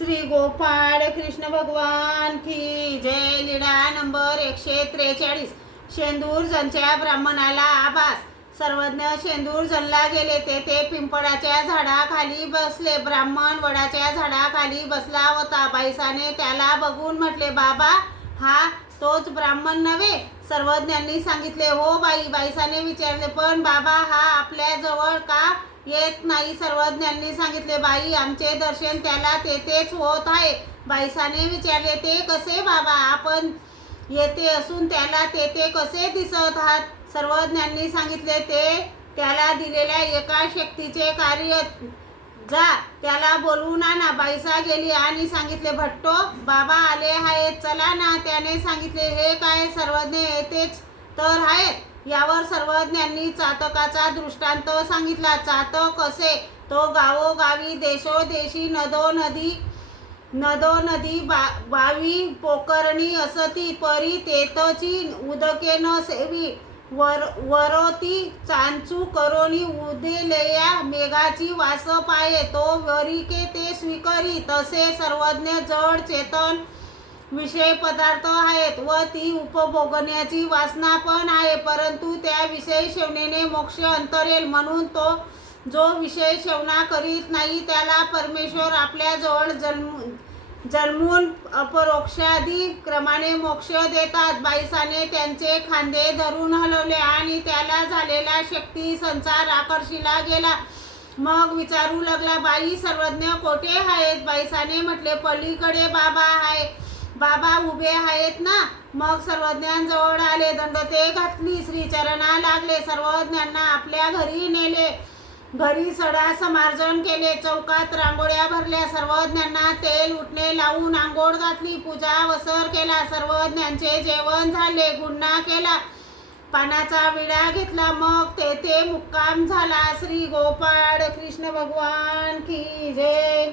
श्री गोपाळ कृष्ण भगवान की जय Leda number एकशे त्रेचाळीस. शेंदूर जनच्या ब्राह्मणाला आभास. सर्वज्ञ शेंदूर जनला गेले तेथे पिंपळाच्या झाडाखाली बसले. ब्राह्मण वडाच्या झाडाखाली बसला होता. बाईसाने त्याला बघून म्हटले बाबा हा तोच ब्राह्मण नव्हे? सर्वज्ञांनी सांगितले हो बाई. बाईसाने विचारले पण बाबा हा आपल्याजवळ का येत नाही. सर्वज्ञांनी सांगितले बाई आमचे दर्शन त्याला तेथेच होत आहे. बाईसाने विचारले ते कसे बाबा? आपण येते असून त्याला तेथे कसे दिसत आहात? सर्वज्ञांनी सांगितले ते त्याला दिलेल्या एका शक्तीचे कार्य जा त्याला बोलवून आणा. बाईसा गेली आणि सांगितले भट्टो बाबा आले आहेत. चला ना. त्याने सांगितले हे काय? सर्वज्ञ येतेच तर आहेत. यावर सर्वज्ञांनी चातकाचा दृष्टांत सांगितला. चातक असे तो गावोगावी देशोदेशी नदो नदी नदो नदी बा बावी पोकरणी असती परी तेतची उदके न सेवी. वर वरोती चांचू करोनी उदेलेया मेघाची वास पाये तो वरिके ते स्वीकरी. तसे सर्वज्ञ जड चेतन विषय पदार्थ आहेत व ती उपभोगण्याची वासना पण आहे परंतु त्या विषय सेवनेने मोक्ष अंतरेल म्हणून तो जो विषय सेवना करीत नाही त्याला परमेश्वर आपल्याजवळ जन्म जन्मून अपरोक्षादी क्रमाने मोक्ष देतात. बाईसाने त्यांचे खांदे धरून हलवले आणि त्याला झालेला शक्ती संसार आकर्षिला गेला. मग विचारू लागला बाई सर्वज्ञ कोठे आहेत? बाईसाने म्हटले पलीकडे बाबा आहे. बाबा उभे आहेत ना? मग सर्वज्ञांजवळ आले दंडते घातली श्रीचरणा लागले सर्वज्ञांना आपल्या घरी नेले. घरी सडा समार्जन केले चौकात रांगोळ्या भरल्या सर्वज्ञांना तेल उठणे लावून आंघोळ घातली पूजा वसर केला सर्वज्ञांचे जेवण झाले गुन्हा केला. पानाचा विडा घेतला मग तेथे मुक्काम झाला. श्री गोपाळ कृष्ण भगवान की जय.